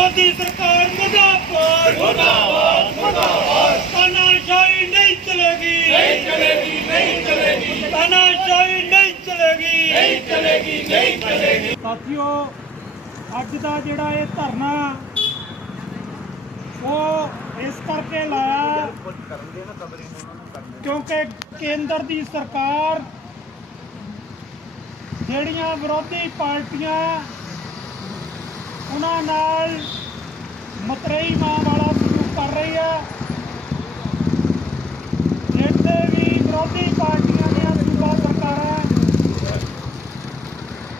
ਮੋਦੀ ਸਰਕਾਰ ਮੁਰਦਾਬਾਦ ਮੁਰਦਾਬਾਦ ਮੁਰਦਾਬਾਦ। ਤਾਨਾਸ਼ਾਹੀ ਨਹੀਂ ਚਲੇਗੀ। ਨਹੀਂ ਚਲੇਗੀ ਨਹੀਂ ਚਲੇਗੀ। ਤਾਨਾਸ਼ਾਹੀ ਨਹੀਂ ਚਲੇਗੀ। ਨਹੀਂ ਚਲੇਗੀ ਨਹੀਂ ਚਲੇਗੀ। ਸਾਥੀਓ ਅੱਜ ਦਾ ਜਿਹੜਾ ਇਹ ਧਰਨਾ ਉਹ ਇਸ ਕਰਕੇ ਲਾਇਆ ਕਿਉਂਕਿ ਕੇਂਦਰ ਦੀ ਸਰਕਾਰ ਜਿਹੜੀਆਂ ਵਿਰੋਧੀ ਪਾਰਟੀਆਂ ਉਹਨਾਂ ਨਾਲ ਮਤਰੇਈ ਮਾਂ ਵਾਲਾ ਸਲੂਕ ਕਰ ਰਹੀ ਹੈ। ਜਿੱਥੇ ਵੀ ਵਿਰੋਧੀ ਪਾਰਟੀਆਂ ਦੀਆਂ ਸੂਬਾ ਸਰਕਾਰਾਂ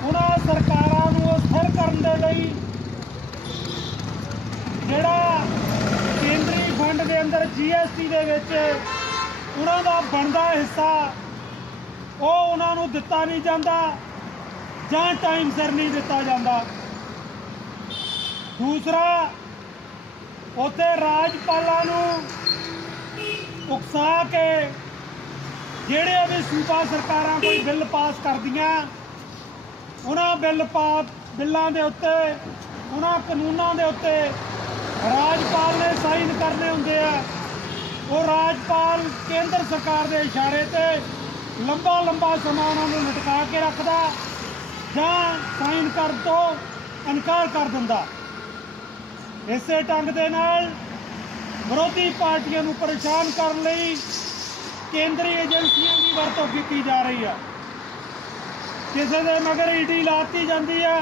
ਉਹਨਾਂ ਸਰਕਾਰਾਂ ਨੂੰ ਅਸਥਿਰ ਕਰਨ ਦੇ ਲਈ ਜਿਹੜਾ ਕੇਂਦਰੀ ਫੰਡ ਦੇ ਅੰਦਰ ਜੀਐਸਟੀ ਦੇ ਵਿੱਚ ਉਹਨਾਂ ਦਾ ਬਣਦਾ ਹਿੱਸਾ, ਉਹ ਉਹਨਾਂ ਨੂੰ ਦਿੱਤਾ ਨਹੀਂ ਜਾਂਦਾ ਜਾਂ ਟਾਈਮ ਸਿਰ ਨਹੀਂ ਦਿੱਤਾ ਜਾਂਦਾ। ਦੂਸਰਾ, ਉੱਥੇ ਰਾਜਪਾਲਾਂ ਨੂੰ ਉਕਸਾ ਕੇ ਜਿਹੜੇ ਵੀ ਸੂਬਾ ਸਰਕਾਰਾਂ ਕੋਈ ਬਿੱਲ ਪਾਸ ਕਰਦੀਆਂ, ਉਹਨਾਂ ਬਿੱਲ ਪਾ, ਬਿੱਲਾਂ ਦੇ ਉੱਤੇ, ਉਹਨਾਂ ਕਾਨੂੰਨਾਂ ਦੇ ਉੱਤੇ ਰਾਜਪਾਲ ਨੇ ਸਾਈਨ ਕਰਨੇ ਹੁੰਦੇ ਆ। ਉਹ ਰਾਜਪਾਲ ਕੇਂਦਰ ਸਰਕਾਰ ਦੇ ਇਸ਼ਾਰੇ ਤੇ ਲੰਬਾ ਲੰਬਾ ਸਮਾਂ ਉਹਨਾਂ ਨੂੰ ਲਟਕਾ ਕੇ ਰੱਖਦਾ ਜਾਂ ਸਾਈਨ ਕਰਨ ਤੋਂ ਇਨਕਾਰ ਕਰ ਦਿੰਦਾ। ਇਸੇ ਢੰਗ ਦੇ ਨਾਲ ਵਿਰੋਧੀ ਪਾਰਟੀਆਂ ਨੂੰ ਪਰੇਸ਼ਾਨ ਕਰਨ ਲਈ ਕੇਂਦਰੀ ਏਜੰਸੀਆਂ ਦੀ ਵਰਤੋਂ ਕੀਤੀ ਜਾ ਰਹੀ ਹੈ। ਕਿਸੇ ਦੇ ਮਗਰ ਈਡੀ ਲਾਤੀ ਜਾਂਦੀ ਹੈ,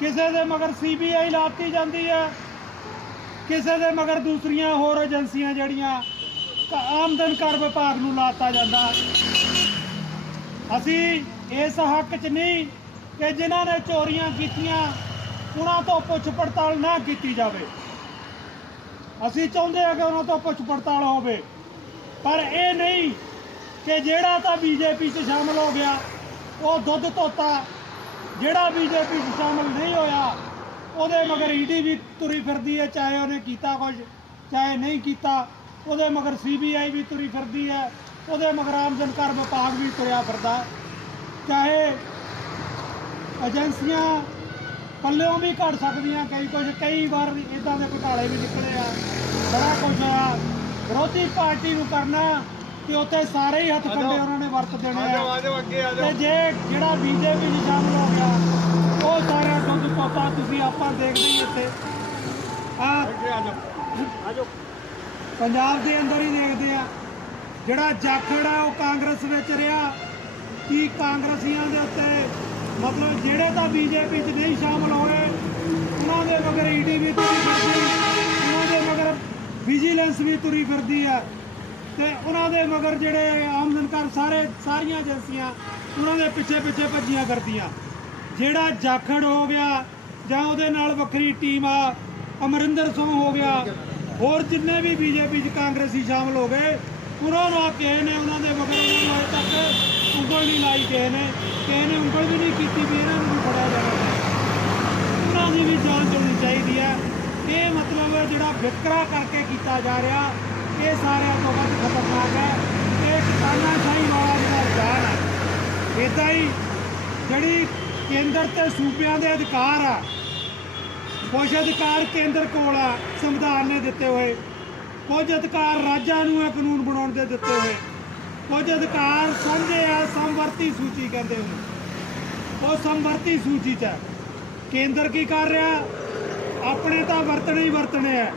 ਕਿਸੇ ਦੇ ਮਗਰ ਸੀਬੀਆਈ ਲਾਤੀ ਜਾਂਦੀ ਹੈ, ਕਿਸੇ ਦੇ ਮਗਰ ਦੂਸਰੀਆਂ ਹੋਰ ਏਜੰਸੀਆਂ ਜਿਹੜੀਆਂ ਕ- ਆਮਦਨ ਕਰ ਵਿਭਾਗ ਨੂੰ ਲਾਤਾ ਜਾਂਦਾ। ਅਸੀਂ ਇਸ ਹੱਕ 'ਚ ਨਹੀਂ ਕਿ ਜਿਨ੍ਹਾਂ ਨੇ ਚੋਰੀਆਂ ਕੀਤੀਆਂ ਉਹਨਾਂ ਤੋਂ ਪੁੱਛ ਪੜਤਾਲ ਨਾ ਕੀਤੀ ਜਾਵੇ। ਅਸੀਂ ਚਾਹੁੰਦੇ ਹਾਂ ਕਿ ਉਹਨਾਂ ਤੋਂ ਪੁੱਛ ਪੜਤਾਲ ਹੋਵੇ। ਪਰ ਇਹ ਨਹੀਂ ਕਿ ਜਿਹੜਾ ਤਾਂ ਬੀਜੇਪੀ 'ਚ ਸ਼ਾਮਲ ਹੋ ਗਿਆ, ਉਹ ਦੁੱਧ ਧੋਤਾ। ਜਿਹੜਾ ਬੀਜੇਪੀ 'ਚ ਸ਼ਾਮਲ ਨਹੀਂ ਹੋਇਆ, ਉਹਦੇ ਮਗਰ ਈਡੀ ਵੀ ਤੁਰੀ ਫਿਰਦੀ ਹੈ, ਚਾਹੇ ਉਹਨੇ ਕੀਤਾ ਕੁਝ ਚਾਹੇ ਨਹੀਂ ਕੀਤਾ। ਉਹਦੇ ਮਗਰ ਸੀਬੀਆਈ ਵੀ ਤੁਰੀ ਫਿਰਦੀ ਹੈ, ਉਹਦੇ ਮਗਰ ਆਮਦਨ ਕਰ ਵਿਭਾਗ ਵੀ ਤੁਰਿਆ ਫਿਰਦਾ। ਚਾਹੇ ਏਜੰਸੀਆਂ ਪੱਲਿਓਂ ਵੀ ਘਟ ਸਕਦੀਆਂ ਕਈ ਕੁਝ ਕਈ ਵਾਰ ਇਦਾਂ ਦੇ ਘੁਟਾਲੇ ਵੀ ਨਿਕਲੇ ਆ। ਬੜਾ ਕੁਝ ਆ। ਵਿਰੋਧੀ ਪਾਰਟੀ ਨੂੰ ਕਰਨਾ ਤੇ ਉੱਥੇ ਸਾਰੇ ਹੀ ਹੱਥ ਕੰਡੇ ਉਹਨਾਂ ਨੇ ਵਰਤ ਦੇਣੇ ਆ। ਅੱਗੇ ਆ ਤੇ ਜੇ ਜਿਹੜਾ ਬੀਜੇਪੀ 'ਚ ਸ਼ਾਮਲ ਹੋ ਗਿਆ ਉਹ ਸਾਰਾ ਦੁੱਧ ਪੋਤਾ ਤੁਸੀਂ ਆਪਾਂ ਦੇਖਦੇ ਹੀ ਇੱਥੇ। ਆ ਪੰਜਾਬ ਦੇ ਅੰਦਰ ਹੀ ਦੇਖਦੇ ਆ ਜਿਹੜਾ ਜਾਖੜ ਆ ਉਹ ਕਾਂਗਰਸ ਵਿੱਚ ਰਿਹਾ। ਕੀ ਕਾਂਗਰਸੀਆਂ ਦੇ ਉੱਤੇ ਮਤਲਬ ਜਿਹੜੇ ਤਾਂ ਬੀਜੇਪੀ 'ਚ ਨਹੀਂ ਸ਼ਾਮਲ ਹੋਏ, ਉਹਨਾਂ ਦੇ ਮਗਰ ਈਡੀ ਵੀ ਤੁਰੀ ਫਿਰਦੀ, ਉਹਨਾਂ ਦੇ ਮਗਰ ਵਿਜੀਲੈਂਸ ਵੀ ਤੁਰੀ ਫਿਰਦੀ ਆ। ਤੇ ਉਹਨਾਂ ਦੇ ਮਗਰ ਜਿਹੜੇ ਆਮਦਨ ਕਰ ਸਾਰੇ, ਸਾਰੀਆਂ ਏਜੰਸੀਆਂ ਉਹਨਾਂ ਦੇ ਪਿੱਛੇ ਪਿੱਛੇ ਭੱਜੀਆਂ ਕਰਦੀਆਂ ਜਿਹੜਾ ਜਾਖੜ ਹੋ ਗਿਆ, ਜਾਂ ਉਹਦੇ ਨਾਲ ਵੱਖਰੀ ਟੀਮ ਆ, ਅਮਰਿੰਦਰ ਸਿੰਘ ਹੋ ਗਿਆ, ਹੋਰ ਜਿੰਨੇ ਵੀ ਬੀਜੇਪੀ 'ਚ ਕਾਂਗਰਸੀ ਸ਼ਾਮਲ ਹੋ ਗਏ ਉਹਨਾਂ ਨੂੰ ਆ ਕਿਸੇ ਨੇ ਉਹਨਾਂ ਦੇ ਮਗਰ ਉਹਨਾਂ ਨੂੰ ਤੱਕ ਉਂਗਲ ਨਹੀਂ ਲਾਈ ਕਿਸੇ ਨੇ ਕਿਸੇ ਨੇ ਉਂਗਲ ਵੀ ਨਹੀਂ ਕੀਤੀ ਵੀ ਇਹਨਾਂ ਨੂੰ ਫੜਿਆ ਜਾਣਾ। ਉਹਨਾਂ ਦੀ ਵੀ ਜਾਂਚ ਹੋਣੀ ਚਾਹੀਦੀ ਹੈ। ਇਹ ਮਤਲਬ ਜਿਹੜਾ ਵਿਕਰਾ ਕਰਕੇ ਕੀਤਾ ਜਾ ਰਿਹਾ, ਇਹ ਸਾਰਿਆਂ ਤੋਂ ਵੱਧ ਖਤਰਨਾਕ ਹੈ। ਇਹ ਕਿਸਾਨਾਂ ਸ਼ਾਹੀ ਵਾਲਾ ਜਿਹੜਾ ਰੁਝਾਨ ਹੈ ਇਦਾਂ ਹੀ ਜਿਹੜੀ ਕੇਂਦਰ ਤੇ ਸੂਬਿਆਂ ਦੇ ਅਧਿਕਾਰ ਆ, ਕੁਝ ਅਧਿਕਾਰ ਕੇਂਦਰ ਕੋਲ ਆ, ਸੰਵਿਧਾਨ ਨੇ ਦਿੱਤੇ ਹੋਏ। ਕੁਝ ਅਧਿਕਾਰ ਰਾਜਾਂ ਨੂੰ ਇਹ ਕਾਨੂੰਨ ਬਣਾਉਣ ਦੇ ਦਿੱਤੇ ਹੋਏ। ਕੁਝ ਅਧਿਕਾਰ ਸਾਂਝੇ ਆ, ਸਮਵਰਤੀ ਸੂਚੀ ਕਹਿੰਦੇ ਉਹਨੂੰ। ਉਹ ਸਮਵਰਤੀ ਸੂਚੀ 'ਚ ਹੈ। ਕੇਂਦਰ ਕੀ ਕਰ ਰਿਹਾ? ਆਪਣੇ ਤਾਂ ਵਰਤਣੇ ਹੀ ਵਰਤਣੇ ਆ।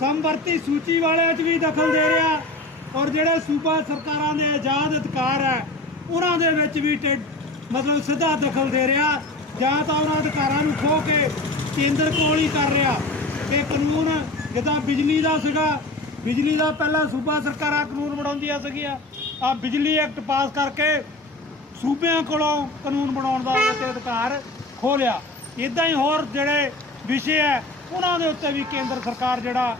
ਸਮਵਰਤੀ ਸੂਚੀ ਵਾਲਿਆਂ 'ਚ ਵੀ ਦਖਲ ਦੇ ਰਿਹਾ। ਔਰ ਜਿਹੜੇ ਸੂਬਾ ਸਰਕਾਰਾਂ ਦੇ ਆਜ਼ਾਦ ਅਧਿਕਾਰ ਹੈ, ਉਹਨਾਂ ਦੇ ਵਿੱਚ ਵੀ ਟੇ- ਮਤਲਬ ਸਿੱਧਾ ਦਖਲ ਦੇ ਰਿਹਾ। ਜਾਂ ਤਾਂ ਉਹਨਾਂ ਅਧਿਕਾਰਾਂ ਨੂੰ ਖੋ ਕੇ ਕੇਂਦਰ ਕੋਲ ਹੀ ਕਰ ਰਿਹਾ। ਇਹ ਕਾਨੂੰਨ, ਜਿੱਦਾਂ ਬਿਜਲੀ ਦਾ ਸੀਗਾ, ਬਿਜਲੀ ਦਾ ਪਹਿਲਾਂ ਸੂਬਾ ਸਰਕਾਰਾਂ ਕਾਨੂੰਨ ਬਣਾਉਂਦੀਆਂ ਸੀਗੀਆਂ। ਆ ਬਿਜਲੀ ਐਕਟ ਪਾਸ ਕਰਕੇ ਸੂਬਿਆਂ ਕੋਲੋਂ ਕਾਨੂੰਨ ਬਣਾਉਣ ਦਾ ਤੇ ਅਧਿਕਾਰ ਖੋਹ ਲਿਆ। ਇਦਾਂ ਹੀ ਹੋਰ ਜਿਹੜੇ ਵਿਸ਼ੇ ਹੈ, ਉਹਨਾਂ ਦੇ ਉੱਤੇ ਵੀ ਕੇਂਦਰ ਸਰਕਾਰ ਜਿਹੜਾ